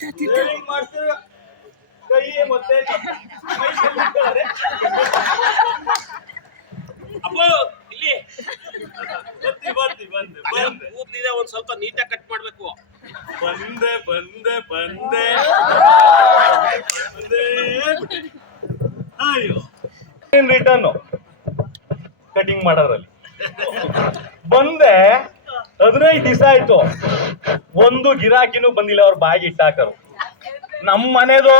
Shaving ಮಾಡ್ತೀರ ಕೈ ಮತ್ತೆ ಮೈ ಸೆಲ್ತಾರೆ. ಅಪ್ಪ ಇಲ್ಲಿ ಬಂದೆ ಕೂದ್ಲಿದೆ, ಒಂದ್ ಸ್ವಲ್ಪ ನೀಟಾಗಿ ಕಟ್ ಮಾಡ್ಬೇಕು. ಬಂದೆ ಅಯ್ಯೋ ರಿಟರ್ನ್ ಕಟಿಂಗ್ ಮಾಡೋದ್ರಲ್ಲಿ ಬಂದೆ 15 ದಿವಸ ಆಯ್ತು, ಒಂದು ಗಿರಾಕಿನೂ ಬಂದಿಲ್ಲ. ಅವ್ರ ಬಾಯಿಗೆ ಇಟ್ಟಾಕರು. ನಮ್ಮ ಮನೆದು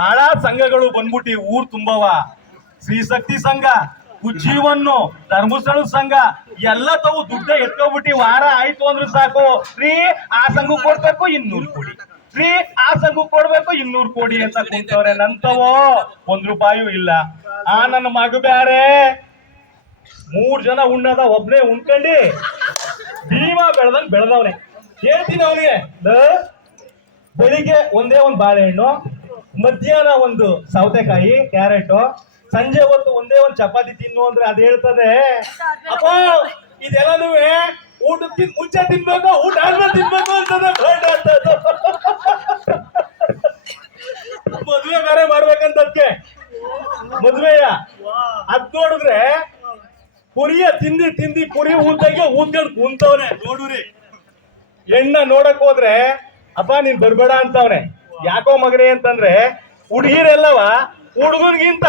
ಹಳ ಸಂಘಗಳು ಬಂದ್ಬಿಟ್ಟಿ ಊರ್ ತುಂಬವ. ಶ್ರೀಶಕ್ತಿ ಸಂಘ, ಉಜ್ಜೀವನ್ನು, ಧರ್ಮಸ್ಥಳದ ಸಂಘ ಎಲ್ಲ ತಾವು ದುಡ್ಡ ಎತ್ಕೊಬಿಟ್ಟಿ. ವಾರ ಆಯ್ತು ಅಂದ್ರೆ ಸಾಕು, ರೀ ಆ ಸಂಘಕ್ಕೆ ಕೊಡ್ಬೇಕು 200 ಕೋಟಿ, ರೀ ಆ ಸಂಘಕ್ಕೆ ಕೊಡ್ಬೇಕು 200 ಕೋಟಿ ಅಂತ ಕುಂತವ್ರೆ. ನಂತವೋ 1 ರೂಪಾಯೂ ಇಲ್ಲ. ಆ ನನ್ನ ಮಗ ಬ್ಯಾರೆ 3 ಜನ ಉಣ್ಣದ, ಒಬ್ನೇ ಉಣ್ಕಂಡಿ ಭೀಮಾ ಬೆಳೆದವನೆ. ಹೇಳ್ತೀನಿ ಅವನಿಗೆ, ಬೆಳಿಗ್ಗೆ ಒಂದೇ ಒಂದು ಬಾಳೆಹಣ್ಣು, ಮಧ್ಯಾಹ್ನ ಒಂದು ಸೌತೆಕಾಯಿ ಕ್ಯಾರೆಟ್, ಸಂಜೆ ಹೊತ್ತು ಒಂದೇ ಒಂದು ಚಪಾತಿ ತಿನ್ನು ಅಂದ್ರೆ ಅದ್ ಹೇಳ್ತದೆ, ಅಪ್ಪ ಇದೆಲ್ಲನೂ ಊಟಕ್ಕಿಂತ ಮುಂಚೆ ತಿನ್ಬೇಕು, ಊಟ ಆದ್ಮೇಲೆ ತಿನ್ಬೇಕು ಅಂತದೆ. ಮದ್ವೆ ಬೇರೆ ಮಾಡ್ಬೇಕಂತದ್ಕೆ ಮದ್ವೆಯ ಅದ್ ನೋಡಿದ್ರೆ ಪುರಿಯ ತಿಂದಿ ಪುರಿ ಊದ್ದಂಗೆ ಊದ್ಕೊಂಡು ಕುಂತವ್ನೆ. ನೋಡ್ರಿ ಎಣ್ಣ ನೋಡಕ್ ಹೋದ್ರೆ ಅಪ್ಪ ನೀನ್ ಬರ್ಬೇಡ ಅಂತವ್ನೆ. ಯಾಕೋ ಮಗನೇ ಅಂತಂದ್ರೆ ಹುಡುಗಿರೆಲ್ಲವ ಹುಡುಗನ್ಗಿಂತ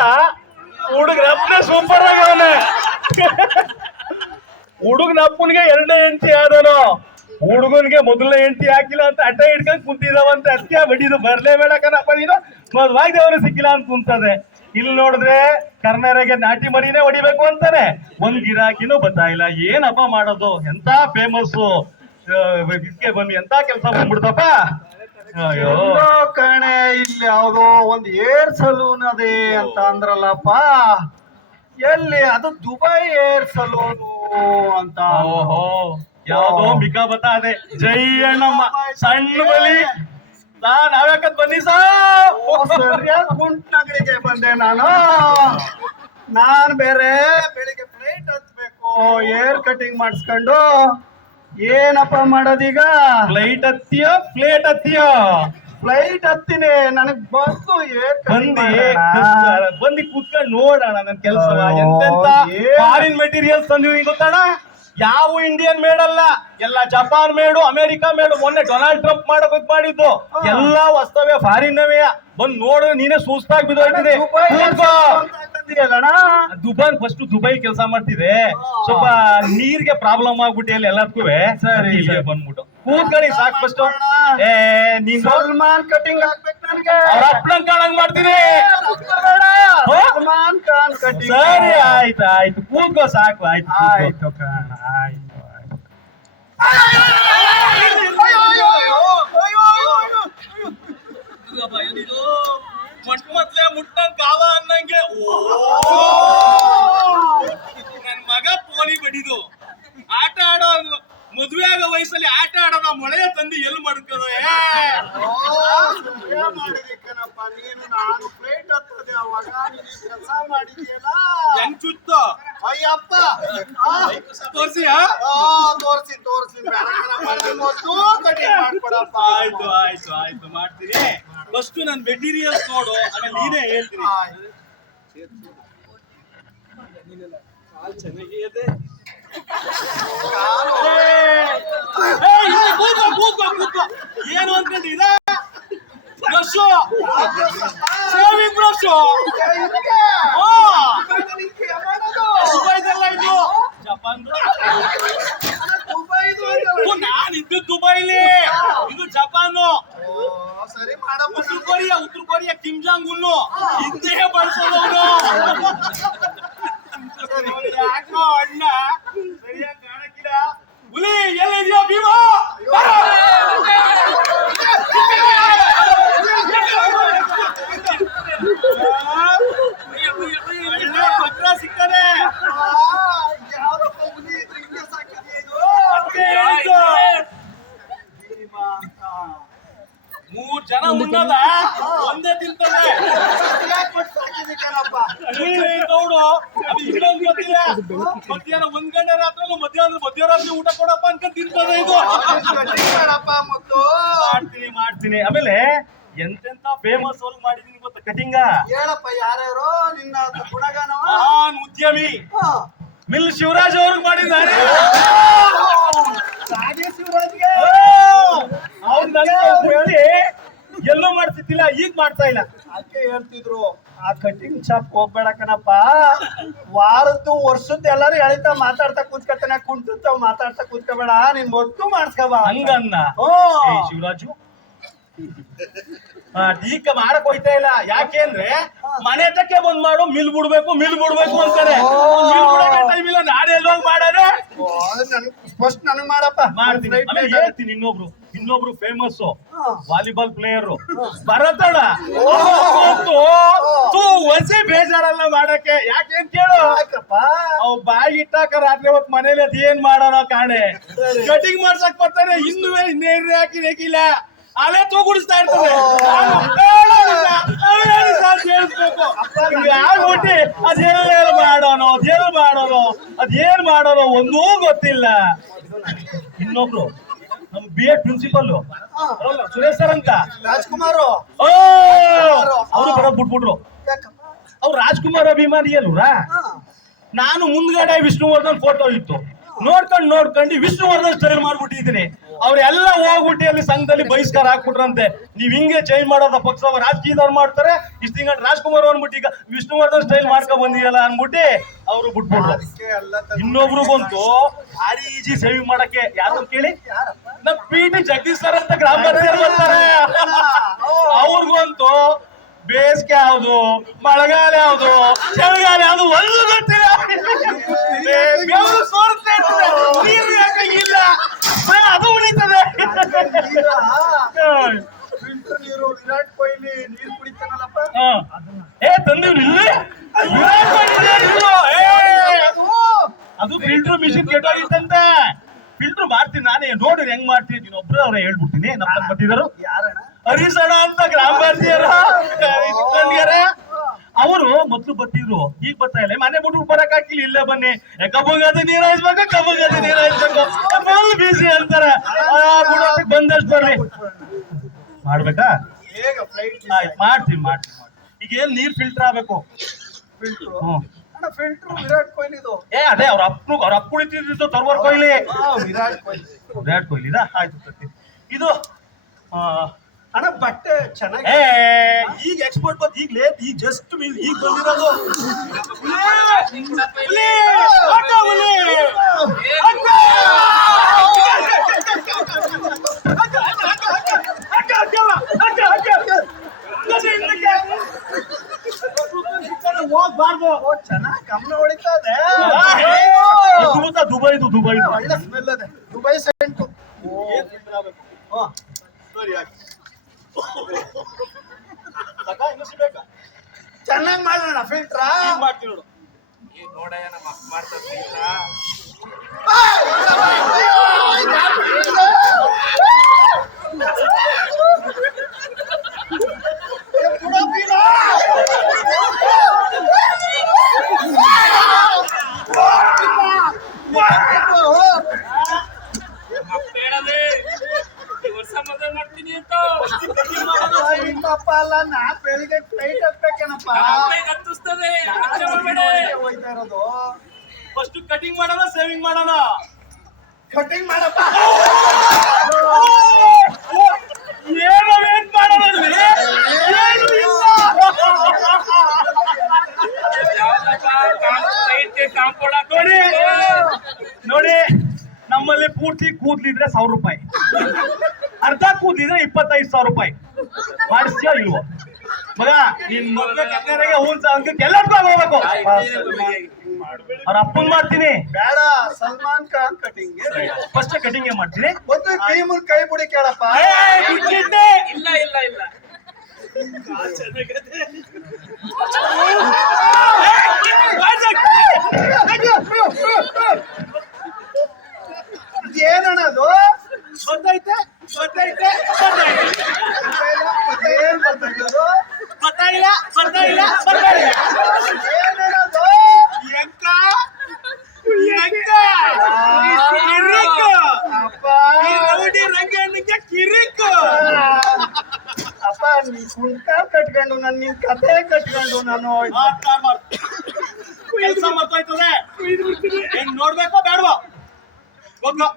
ಹುಡುಗರಪ್ಪನೇ ಸೂಪರ್ ಆಗವನೆ. ಹುಡುಗನ ಅಪ್ಪನಿಗೆ 2ನೇ ಹೆಂಡತಿ ಆದನು, ಹುಡುಗನ್ಗೆ ಮೊದಲನೇ ಹೆಂಡತಿ ಹಾಕಿಲ್ಲ ಅಂತ ಅಡ್ಡ ಹಿಡ್ಕೊಂಡ್ ಕುಂತಿದಾವಂತೆ. ಅದಕ್ಕೆ ಬಡಿದು ಬರ್ಲೇಬೇಡ ಕಣಪ್ಪ ನೀನು, ಮದ್ವಾಗಿದವನು ಸಿಕ್ಕಿಲ್ಲ ಅಂತ ಕುಂತದೆ. ಇಲ್ಲಿ ನೋಡಿದ್ರೆ ಕರ್ನಾಟಕ ನಾಟಿ ಮರಿನೇ ಹೊಡಿಬೇಕು ಅಂತಾನೆ, ಒಂದ್ ಗಿರಾಕಿನೂ ಬರ್ತಾ ಇಲ್ಲ. ಏನಪ್ಪ ಮಾಡೋದು? ಎಂತ ಫೇಮಸ್ ಇದಕ್ಕೆ ಬಂದು ಎಂತ ಕೆಲಸ ಬಂದ್ಬಿಡ್ತಪ್ಪ. ಅಯ್ಯೋ ಕಣೆ, ಇಲ್ಲಿ ಯಾವ್ದೋ ಒಂದ್ ಏರ್ ಸಲೂನ್ ಅದೇ ಅಂತ ಅಂದ್ರಲ್ಲಪ್ಪ. ಎಲ್ಲಿ ಅದು? ದುಬೈ ಏರ್ ಸಲೂನು ಅಂತ. ಓಹೋ, ಯಾವ್ದೋ ಮಿಕಾ ಬತ್ತ ಅದೇ. ಜೈ ಅಣ್ಣಮ್ಮ ಸಣ್ಣ ಬಲಿ. ನಾವ್ಯಾಕತ್ ಬನ್ನಿ ಸರಿಯಾದ ಗುಂಟ್ನಗರಿಗೆ ಬಂದೆ ನಾನ್ ಬೇರೆ ಬೆಳಿಗ್ಗೆ ಫ್ಲೈಟ್ ಹತ್ಬೇಕು, ಏರ್ ಕಟಿಂಗ್ ಮಾಡಿಸ್ಕೊಂಡು ಏನಪ್ಪ ಮಾಡೋದೀಗ? ಫ್ಲೈಟ್ ಹತ್ತಿಯೋ ಪ್ಲೇಟ್ ಹತ್ತಿಯೋ? ಫ್ಲೈಟ್ ಹತ್ತೀನಿ. ನನಗ್ ಬಂದು ಏರ್ ಬಂದಿ ಕೂತ್ಕೊಂಡು ನೋಡೋಣ ನನ್ ಕೆಲಸ. ಎಂತೆಂತ ಫಾರಿನ್ ಮೆಟೀರಿಯಲ್ಸ್ ತಂದಿವಿ ಗೊತ್ತಣ್ಣ. ಯಾವ ಇಂಡಿಯನ್ ಮೇಡ್ ಅಲ್ಲ, ಎಲ್ಲ ಜಪಾನ್ ಮೇಡು, ಅಮೆರಿಕಾ ಮೇಡು. ಮೊನ್ನೆ ಡೊನಾಲ್ಡ್ ಟ್ರಂಪ್ ಮಾಡೋಕ್ ಮಾಡಿದ್ದು ಎಲ್ಲ ವಸ್ತವೇ ಫಾರಿನ್ನವೇ. ಬಂದ್ ನೋಡಿದ್ರೆ ನೀನೇ ಸುಸ್ತಾಗಿ ಬಿದ್ದೋಯ್ತಿದೆ. ಫಸ್ಟ್ ದುಬೈ ಕೆಲಸ ಮಾಡ್ತಿದೆ, ಸ್ವಲ್ಪ ನೀರ್ಗೆ ಪ್ರಾಬ್ಲಮ್ ಆಗ್ಬಿಟ್ಟು ಅಲ್ಲಿ ಎಲ್ಲದಕ್ಕೂ. ಸರಿ ಇಲ್ಲೇ ಬಂದ್ಬಿಟ್ಟು ಕೂತ್ಕೊಳ್ಳಿ ಸಾಕು. ಫಸ್ಟ್ ನೀನ್ ಸಲ್ಮಾನ್ ಕಟಿಂಗ್ ಹಾಕ್ಬೇಕು ನನಗೆ. ಅಪ್ಪನಂಗ್ ಕಾಣಂಗ್ ಮಾಡ್ತೀನಿ. ಸಲ್ಮಾನ್ ಖಾನ್ ಕಟಿಂಗ್. ಸರಿ ಆಯ್ತು ಕೂತ್ಕೋ ಸಾಕು. ಆಯ್ತು ಕಣ, ಆಯ್ತು. ಮೊಟ್ಲೆ ಮುಟ್ಟಂಗ್ ಕಾವ ಅನ್ನಂಗೆ ನನ್ ಮಗ ಪೋಲಿ ಬಡಿದು ಆಟ ಆಡೋ ಮದುವೆ ಆಗೋ ವಯಸ್ಸಲ್ಲಿ ಆಟ ಆಡೋದ ಮೊಳೆಯ ತಂದು ಎಲ್ಲಿ ಮಾಡ್ಕೋದು? ಮಾಡಿದಕ್ಕನಪ್ಪ ನೀನು. ನಾನು ಫ್ಲೈಟ್ ಹತ್ತದೆ ಅವಾಗ ಕೆಲಸ ಮಾಡಿದ್ಯಲ್ಲ. ಹೆಂಗ್ ಚುತ್ತು? ಅಯ್ಯಪ್ಪ ತೋರ್ಸಿ ಮಾಡ್ಕೊಡಪ್ಪ. ಆಯ್ತು ಮಾಡ್ತೀನಿ. ಫಸ್ಟ್ ನನ್ ಮೆಟೀರಿಯಲ್ಸ್ ನೋಡು, ಆಮೇಲೆ ನೀನೇ ಹೇಳ್ತೀನಿ. ಚೆನ್ನಾಗಿದೆ. ಏನು ಅನ್ಕೊಂಡಿದ? Brush, shaving brush. ದುಬೈದೆಲ್ಲ ಇದು ಜಪಾನ್. ನಾನಿದ್ದು ದುಬೈಲಿ, ಇದು ಜಪಾನು. ಸರಿ ಮಾಡಪ್ಪ. ಉತ್ತರ ಕೊರಿಯಾ ಕಿಮ್ ಜಾಂಗ್ ಉನ್ ಹಿಂದೆ ಬಳಸೋದವನು. ಯಾಕೋ ಅಣ್ಣ ಸರಿಯಾಗಿ ಕಾಣಕ್ಕಿಲ್ಲ. ಹುಲಿ ಎಲ್ಲಿದ್ಯೋ ಭೀಮಾ? ಪತ್ರ ಸಿಕ್ಕದೆ. ಮೂರ್ ಜನ ಉಣ್ಣದ ಒಂದೇ ತಿಂತದೆ. ನೋಡು ಅದು ಇನ್ನೊಂದು ಗೊತ್ತಿಲ್ಲ. ಮಧ್ಯಾಹ್ನ 1 ಗಂಟೆ ರಾತ್ರಿ ಮಧ್ಯರಾತ್ರಿ ಊಟ ಕೊಡಪ್ಪ ಅನ್ಕೊಂಡ್ ತಿಂತದೆ ಇದು. ಕಟಿಂಗ್ ಮಾಡಪ್ಪ ಮತ್ತು ಮಾಡ್ತೀನಿ. ಆಮೇಲೆ ಎಂತೆಂತ ಫೇಮಸ್ ಅವ್ರಿಗೆ ಮಾಡಿದೀನಿ ಗೊತ್ತಾ ಕಟಿಂಗ. ಹೇಳಪ್ಪ ಯಾರ್ಯಾರು ನಿನ್ನ ಗುಣಗಾನವ. ಮಹಾನ್ ಉದ್ಯಮಿ ಮಿಲ್ ಶಿವರಾಜ್ ಅವ್ರಿಗೆ ಮಾಡಿದ್ದಾರೆ. ಶಿವರಾಜ್ಗೆ ಅವ್ರು ನನಗೆ ಎಲ್ಲೋ ಮಾಡ್ತಿದ್ದಿಲ್ಲ, ಈಗ ಮಾಡ್ತಾ ಇಲ್ಲ. ಅದಕ್ಕೆ ಹೇಳ್ತಿದ್ರು ಆ ಕಟಿಂಗ್ ಶಾಪ್ ಹೋಗ್ಬೇಡ ಕಣಪ್ಪ, ವಾರದ್ದು ವರ್ಷದ್ದು ಎಲ್ಲಾರು ಎಳಿತಾ ಮಾತಾಡ್ತಾ ಕೂತ್ಕೊತಾನೆ, ಕುಂತ ಮಾತಾಡ್ತಾ ಕೂತ್ಕೋಬೇಡ, ನಿನ್ ಮೊದ್ಲು ಮಾಡ್ಸ್ಕೊಬ ಹಂಗನ್ನ ಶಿವರಾಜು ಈಗ ಮಾಡಕ್ ಹೋಯ್ತಾ ಇಲ್ಲ. ಯಾಕೆ ಅಂದ್ರೆ ಮನೆ ತಕ್ಕೆ ಬಂದ್ ಮಾಡು, ಮಿಲ್ ಬಿಡ್ಬೇಕು ಅಂತಾರೆ. ಮಿಲ್ ಬಿಡಕ್ಕೆ ಟೈಮ್ ಇಲ್ಲ, ನಾನೇ ಎಲ್ಲೋಗಿ ಮಾಡಾರೆ. ಫಸ್ಟ್ ನನಗ್ ಮಾಡಪ್ಪ. ಮಾಡ್ತೀನಿ. ಆಮೇಲೆ ಹೇಳ್ತೀನಿ ಇನ್ನೊಬ್ರು ಫೇಮಸ್ ವಾಲಿಬಾಲ್ ಪ್ಲೇಯರ್ ಭರತಣ್ಣ. ಹೊಸಿ ಬೇಜಾರಲ್ಲ ಮಾಡಕ್ಕೆ. ಯಾಕೆ ಅಂತ ಕೇಳು, ಅವ್ ಬಾಯಿ ಇಟ್ಟಾಕ ರಾತ್ರಿ ಹೊತ್ತು ಮನೇಲಿ ಅದೇನ್ ಮಾಡೋಣ ಕಾಣೆ. ಕಟಿಂಗ್ ಮಾಡ್ಸಕ್ ಬರ್ತಾರೆ, ಇನ್ನೇನು ಹಾಕಿ ರೇಗಿಲ್ಲ, ಅಲೆ ತೂಗುಡಿಸ್ತಾ ಇರ್ತದೆ. ಆಗ್ಬಿಟ್ಟಿ ಅದೇನ್ ಮಾಡೋಣ ಒಂದೂ ಗೊತ್ತಿಲ್ಲ. ಇನ್ನೊಬ್ರು ನಮ್ BEd ಪ್ರಿನ್ಸಿಪಲ್ ಸುರೇಶ್ ಸರ್ ಅಂತ ರಾಜ್ಕುಮಾರ್ ಅವ್ರು ಬರೋದ್ ಬಿಟ್ಬಿಟ್ರು. ಅವ್ರು ರಾಜ್ಕುಮಾರ್ ಅಭಿಮಾನಿ ಅಲ್ವ್ರಾ. ನಾನು ಮುಂದ್ಗಡೆ ವಿಷ್ಣುವರ್ಧನ್ ಫೋಟೋ ಇತ್ತು, ನೋಡ್ಕೊಂಡು ವಿಷ್ಣುವರ್ಧನ್ ಸ್ಟೈಲ್ ಮಾಡ್ಬಿಟ್ಟಿದ್ದೀನಿ. ಅವ್ರೆಲ್ಲ ಹೋಗ್ಬಿಟ್ಟು ಅಲ್ಲಿ ಸಂಘದಲ್ಲಿ ಬಹಿಷ್ಕಾರ ಹಾಕ್ಬಿಟ್ರಂತೆ. ನೀವ್ ಹಿಂಗೆ ಚೇಂಜ್ ಮಾಡೋದ ಪಕ್ಷ ರಾಜಕೀಯದವ್ರು ಮಾಡ್ತಾರೆ, ಇಷ್ಟ ಹಿಂಗ ರಾಜ್ಕುಮಾರ್ ಅಂದ್ಬಿಟ್ಟು ಈಗ ವಿಷ್ಣುವರ್ಧನ್ ಸ್ಟೈಲ್ ಮಾಡ್ಕೊಂಡ್ ಬಂದಿಯಲ್ಲ ಅನ್ಬಿಟ್ಟು ಅವ್ರು ಬಿಟ್ಬಿಟ್ರು. ಇನ್ನೊಬ್ರು ಬಂತು ಭಾರಿ ಈಜಿ ಸೇವಿಂಗ್ ಮಾಡಕ್ಕೆ. ಯಾರು ಕೇಳಿ, ನಮ್ PT ಜಗದೀಶ್ ಸರ್ ಅಂತ ಗ್ರಾಮ ಪಂಚಾಯತ್ ಬರ್ತಾರೆ. ಅವ್ರಿಗಂತೂ ಬೇಸಿಗೆ ಯಾವ್ದು, ಮಳೆಗಾಲ ಯಾವ್ದು, ಚಳಿಗಾಲ ಯಾವ್ದು ಒಂದು ಗೊತ್ತಿಲ್ಲ. ನೀರು ಯಾಕಾಗಿಲ್ಲ, ಅದು ಉಳಿತದೆ. ನೀರು ವಿರಾಟ್ ಕೊಹ್ಲಿ ನೀರು ಕುಡಿತಾನಲ್ಲಪ್ಪ, ತಂದಿವ್ರಿ ಇಲ್ಲಿ ಅದು ಫಿಲ್ಟರ್ ಮಿಷಿನ್ ಕೆಟ್ಟೋಗಿತ್ತಂತೆ. ಫಿಲ್ಟರ್ ಮಾಡ್ತೀನಿ ನಾನೇ, ನೋಡ್ರಿ ಹೆಂಗ್ ಮಾಡ್ತೀನಿ ಒಬ್ರು ಅವ್ರ ಹೇಳ್ಬಿಡ್ತೀನಿ. ನಮ್ಮ ಬರ್ತಿದ್ರು ಯಾರಣ್ಣ? ಹರೀಶಣ್ಣ ಅಂತ ಗ್ರಾಮ ಪಂಚಾಯತ್ ಅವರು ಮೊದ್ಲು ಬರ್ತಿದ್ರು, ಈಗ ಬರ್ತಾ ಇಲ್ಲ. ಮನೆ ಬಿಟ್ಟು ಬರಕ್ ಆಗ್ತಿಲ್ಲ, ಇಲ್ಲೇ ಬನ್ನಿ, ಕಬ್ಬಗದ ನೀರ್ ಹಾಯಿಸ್ಬೇಕು ಫುಲ್ ಬಿಸಿ ಅಂತಾರೆ. ಬಂದಷ್ಟು ಬರ್ರಿ ಮಾಡ್ಬೇಕಾ? ಮಾಡ್ತೀನಿ. ಈಗ ಏನ್ ನೀರ್ ಫಿಲ್ಟರ್ ಆಗ್ಬೇಕು. ಫಿಲ್ಟರ್ ವಿರಾಟ್ ಕೊಹ್ಲಿದು. ಅದೇ ಅವ್ರ ಅಪ್ಪ ಕುಳಿತಿದ್ದು ತರ್ವರ್ ಕೊಹ್ಲಿ. ವಿರಾಟ್ ಕೊಹ್ಲಿದ ಆಯ್ತು. ಇದು ಅಣ್ಣ ಬಟ್ಟೆ ಚೆನ್ನಾಗಿ ಈಗ ಎಕ್ಸ್ಪೋರ್ಟ್ ಬಂದ್ ಈಗ ಜಸ್ಟ್ ಈಗ ಬಂದಿರೋದು. ಹೋಗ್ಬಾರ್ದು. ಚೆನ್ನಾಗಿ ಗಮನ ಹೊಡಿತದೆ. ದುಬೈ ಒಳ್ಳೆ ಸ್ಮೆಲ್ ಅದೇ. Dubai scent. ಚೆನ್ನಾಗಿ ಮಾಡೋಣ ಫಿಲ್ಟ್ರ. ಮಾಡ್ತೀನಿ ನೋಡು. ನೋಡಯ್ಯ ನಮ್ಮ ಅಪ್ಪ ಮಾಡ್ತಾರೆ. ಮಾಡ್ತೀನಿ ಅಂತ ನಿಮ್ಮಪ್ಪ ಅಲ್ಲ, ನಾ ಬೆಳಿಗ್ಗೆ ಫ್ಲೈಟ್ ಹತ್ಬೇಕೇನಪ್ಪ. ಹತ್ತಿಸ್ತದೆ. ಹೋಯ್ತಾ ಇರೋದು. ಫಸ್ಟ್ ಕಟಿಂಗ್ ಮಾಡೋಣ, ಸೇವಿಂಗ್ ಮಾಡೋಣ. ಕಟಿಂಗ್ ಮಾಡಪ್ಪ. ಏನು ವೇಟ್ ಮಾಡೋಣ ನೋಡಿ. ನಮ್ಮಲ್ಲಿ ಪೂರ್ತಿ ಕೂದ್ಲಿದ್ರೆ 1000 ರೂಪಾಯಿ, ಅರ್ಧ ಕೂದ್ಲಿದ್ರೆ 25,000 ರೂಪಾಯಿ. ಮಾಡಿಸ್ತೀಯೋ ಇಲ್ವೋ ಮಗ? ನಿನ್ ಮಗನಿಗೆ ಎಲ್ಲರಿಗೂ ಹೋಗ್ಬೇಕು. ಅವ್ರ ಅಪ್ಪನ್ ಮಾಡ್ತೀನಿ. ಬೇಡ, Salman Khan cutting. First cutting ಮಾಡ್ತೀನಿ. ಒಂದು ಟೀಮ್ ಕೈ ಬಿಡಿ ಕೇಳಪ್ಪ. ಇಲ್ಲ ಏನಣ್ಣ ಅದು? ಗೊತ್ತೈತೆ ಏನ್ ಗೊತ್ತಾಗಿರೋದು? ಬರ್ತಾ ಇಲ್ಲ. ಏನಣ್ಣ ಅದು? ಎಂಕ ನನ್ ನಿನ್ ಕತೆ ಕಟ್ಕೊಂಡು ನಾನು ಕೆಲಸ ಮರ್ತೋಯ್ತದೆ ಏನ್ ನೋಡ್ಬೇಕೋ ಬೇಡವಾ ಗೊತ್ತಾ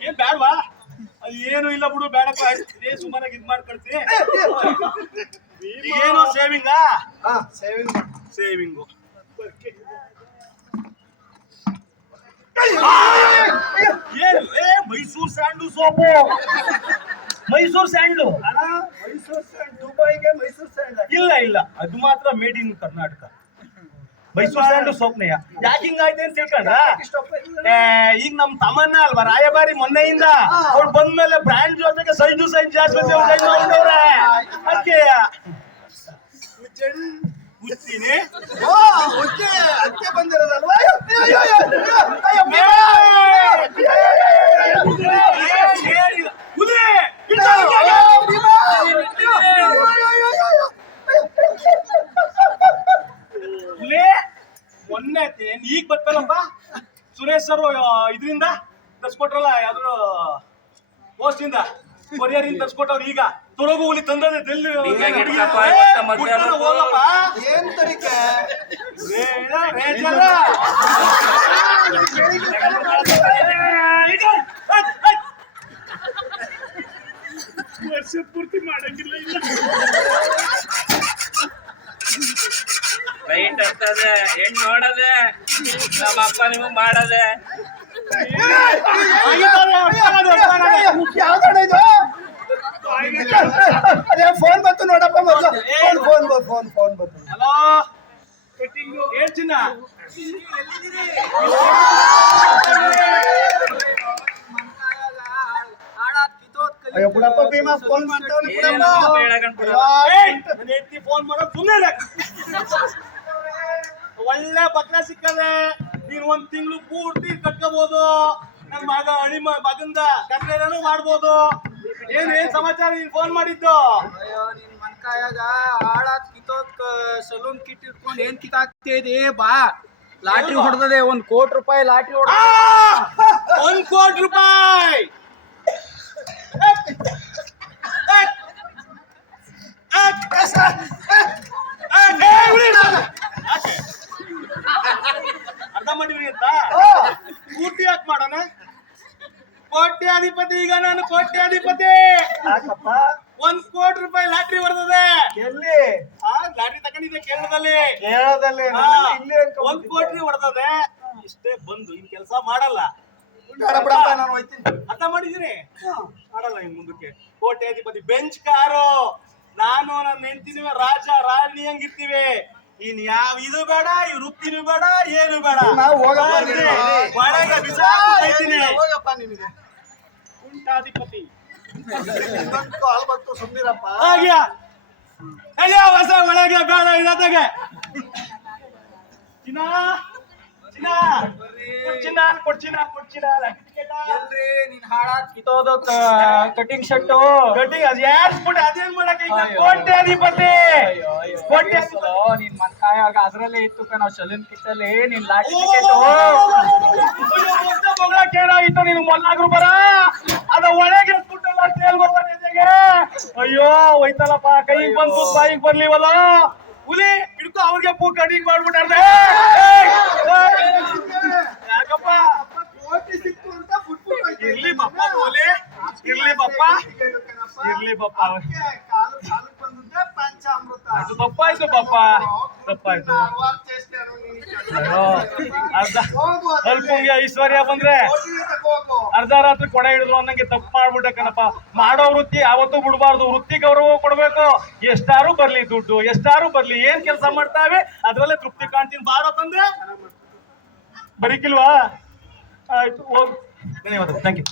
ಏನ್ ಬೇಡವಾ ಏನು ಇಲ್ಲ ಬಿಡು ಬೇಡಪ್ಪ ಏ ಸುಮಾರಾಗಿ ಇದ್ ಮಾಡ್ಕೊಳ್ತಿ ಏನೋ ಸೇವಿಂಗಾ ಸೇವಿಂಗ್ ಸೇವಿಂಗು ಏನು Mysore sandal soap Mysore sandal Mysore sandal ದುಬೈಗೆ ಮೈಸೂರು ಸ್ಯಾಂಡ್ ಇಲ್ಲ ಇಲ್ಲ ಅದು ಮಾತ್ರ made in Karnataka Mysore sandal ಸೋಪ್ನೆಯ ಯಾಕೆ ಹಿಂಗಾಯ್ತು ಅಂತ ತಿಳ್ಕೊಂಡ್ರ ಈಗ ನಮ್ ತಮ್ಮನ್ನ ಅಲ್ವಾ ರಾಯಭಾರಿ ಮೊನ್ನೆಯಿಂದ ಅವ್ರು ಬಂದ್ಮೇಲೆ ಬ್ರ್ಯಾಂಡ್ ಜೊತೆಗೆ ಸೈಜು ಜಾಸ್ತಿ ಮಾಡ್ಬಿಟ್ಟವ್ರೆ ಅದಕ್ಕೆ ಹುಚ್ಚಿನಿ ಅದಕ್ಕೆ ಬಂದಿರೋದಲ್ವಾ ಮೊನ್ನೆ ಈಗ ಬರ್ತಲ್ಲಪ್ಪ ಸುರೇಶ್ ಸರ್ ಇದರಿಂದ ತರ್ಸ್ಕೊಟ್ರಲ್ಲ ಯಾವ್ದು ಪೋಸ್ಟ್ ಇಂದ ಕೊರಿಯರ್ ಇಂದ ತರ್ಸ್ಕೊಟ್ಟವ್ರು ಈಗ ತೊರಗು ಹುಲಿ ತಂದದೆ ಏನ್ ತಡಿಕೆ ವರ್ಷ ಪೂರ್ತಿ ಮಾಡಂಗಿಲ್ಲ ಇಲ್ಲ ರೈಟ್ ಆಗ್ತದೆ ಹೆಣ್ ನೋಡದೆ ನಮ್ಮ ಅಪ್ಪ ನಿಮಗ್ ಮಾಡದೆ ಅದೇ ಫೋನ್ ಬಂತು ನೋಡಪ್ಪ ಮೊದಲು ಫೋನ್ ಬಂತು ಹಲೋ ಏನ್ ಚಿನ್ನ ಅಯ್ಯೋ ಬಿಡಪ್ಪ ಭೀಮಾ ಫೋನ್ ಮಾಡ್ತಾವನಿ ಫೋನ್ ಮಾಡೋದು ಸುಮ್ಮನೆ ಒಳ್ಳೆ ಬಕ್ರ ಸಿಕ್ಕದೆ ನೀನ್ ಒಂದ್ ತಿಂಗಳು ಪೂರ್ತಿ ಕಟ್ಕೋಬಹುದು ನನ್ ಮಗ ಮಗಂದ ಕಟ್ಲೇನೂ ಮಾಡ್ಬೋದು ಏನ್ ಸಮಾಚಾರ ನೀನ್ ಫೋನ್ ಮಾಡಿದ್ದು ಅಯ್ಯೋ ನಿನ್ ಮನ್ಕಾಯಾಗ ಹಾಳಾದ್ ಕಿತ್ತೋದ್ ಸಲೂನ್ ಕಿಟ್ ಇಟ್ಕೊಂಡು ಏನ್ ಕಿತ್ತಾಕ್ತಾ ಇದೆ ಬಾ ಲಾಟ್ರಿ ಹೊಡೆದದೆ ₹1 ಕೋಟಿ ಲಾಟ್ರಿ ಹೊಡೆದ ₹1 ಕೋಟಿ ಅರ್ಧ ಮಾಡಿದ್ರಿ ಅಂತ ಪೂರ್ತಿ ಯಾಕೆ ಮಾಡೋಣ ಕೋಟ್ಯಾಧಿಪತಿ ಈಗ ನಾನು ಕೋಟ್ಯಾಧಿಪತಿ ಯಾಕಪ್ಪ ₹1 ಕೋಟಿ ಲಾಟ್ರಿ ಬರ್ತದೆ ಎಲ್ಲಿ ಲಾಟ್ರಿ ತಗೊಂಡಿದ್ದೆ ಕೇರಳದಲ್ಲಿ ಕೇರಳದಲ್ಲಿ ಇಲ್ಲಿ ₹1 ಕೋಟಿ ಹೊಡೆದದೆ ಇಷ್ಟೇ ಬಂದು ಇನ್ ಕೆಲಸ ಮಾಡಲ್ಲ ಬಿಡಪ್ಪ ನಾನು ಹೋಯ್ತೀನಿ ಅರ್ಥ ಮಾಡಿದೀನಿ ಮಾಡಲ್ಲ ಇನ್ ಮುಂದಕ್ಕೆ ಕೋಟ್ಯಾಧಿಪತಿ ಬೆಂಚ್ ಕಾರು ನಾನು ನನ್ನ ಹೆಂಡತಿನೂ ರಾಜ ರಾಣಿ ಹಂಗಿರ್ತೀವಿ ಇನ್ ಯಾವ ಇದು ಬೇಡ ಈ ವೃತ್ತಿನೂ ಬೇಡ ಏನು ಬೇಡ ನಾವು ಹೋಗಪ್ಪ ಒಳಗೆ ಬಿಸಾಕ್ಬಿಡ್ತೀನಿ. ಹೋಗಪ್ಪ ನಿನಗೆ ಉಂಟಾಧಿಪತಿ ಕಾಲ್ ಬಂತು ಸುಮ್ಮನಿರಪ್ಪ ಹಾಗ್ಯಾ ಹೊಸ ಒಳಗೆ ಬೇಡ ಇದತ್ತಾಗೆ ಚಿನ್ನ ಚಿನ್ನ ಕೊಡ್ಚಿನ ಎಲ್ರಿ ನಿನ್ ಹಾಳಾದ್ ಕಿತ್ತೋದ ಕಟಿಂಗ್ ಶರ್ಟ್ ಗಡ್ಡಿ ಅದ್ ಯಾರ್ ಬಿಟ್ಟು ಅದೇನ್ ಮಾಡಕ್ಕೆ ಈಗ ಕೋಟ್ಯಾಧಿಪತಿ ನಿನ್ ಮನ್ಕಾಯಾಗ ಅದ್ರಲ್ಲೇ ಇತ್ತು ನಾವು ಸಲೂನ್ ಕಿತ್ತಲ್ಲಿ ನಿನ್ ಲಾಟ್ರಿ ಟಿಕೆಟ್ ಕೇಳಾಗಿತ್ತು ನೀನು ಮೊನ್ನಾಗ್ರು ಬರ ಅದ ಒಳಗೆ ದುಡ್ಡೆಲ್ಲ ಕೇಳ್ಬೋದ ಜೊತೆಗೆ ಅಯ್ಯೋ ಹೋಯ್ತಲ್ಲಪ್ಪ ಕೈಗೆ ಬಂತು ಬಾಯಿಗೆ ಬರ್ಲಿವಲ್ಲ ಹುಲಿ ಹಿಡ್ಕೊ ಅವ್ರಿಗೆ ಪೂ ಕಡಿಂಗ್ ಮಾಡ್ಬಿಟ್ಟಾರ್ದೆ ಯಾಕಪ್ಪ ಕೋಟಿ ಸಿಕ್ತು ಅಂತ ಬಿಟ್ಬಿಟ್ಟು ಇರ್ಲಿ ಬಪ್ಪ ಹುಲಿ ಇರ್ಲಿ ಬಪ್ಪ ಇರ್ಲಿ ಬಪ್ಪ ಕಾಲು ಬಂದಿದ್ದೆ ಪಂಚಾಮೃತ ಅದು ತಪ್ಪಾಯ್ತು ಬಪ್ಪ ತಪ್ಪಾಯ್ತು ಹಲವಾರು ಚೇಷ್ಟೆ ಅಯ್ಯೋ ಅಲ್ಪಂಗೆ ಐಶ್ವರ್ಯ ಬಂದ್ರೆ ಹೋಗು ಅರ್ಧ ರಾತ್ರಿ ಕೊಡೆ ಹಿಡಿದ್ರು ಅನ್ನಂಗೆ ತಪ್ಪು ಮಾಡ್ಬಿಟ್ಟೆ ಕಣಪ್ಪ ಮಾಡೋ ವೃತ್ತಿ ಯಾವತ್ತೂ ಬಿಡಬಾರ್ದು ವೃತ್ತಿ ಗೌರವ ಕೊಡ್ಬೇಕು ಎಷ್ಟಾರು ಬರ್ಲಿ ದುಡ್ಡು ಎಷ್ಟಾರು ಬರ್ಲಿ ಏನ್ ಕೆಲಸ ಮಾಡ್ತಾವೆ ಅದ್ರಲ್ಲೇ ತೃಪ್ತಿ ಕಾಣ್ತೀನಿ ಬಾರೋ ತಂದೆ ಬರೀಕಿಲ್ವಾ ಆಯ್ತು ಹೋಗು ಧನ್ಯವಾದ ಥ್ಯಾಂಕ್ ಯು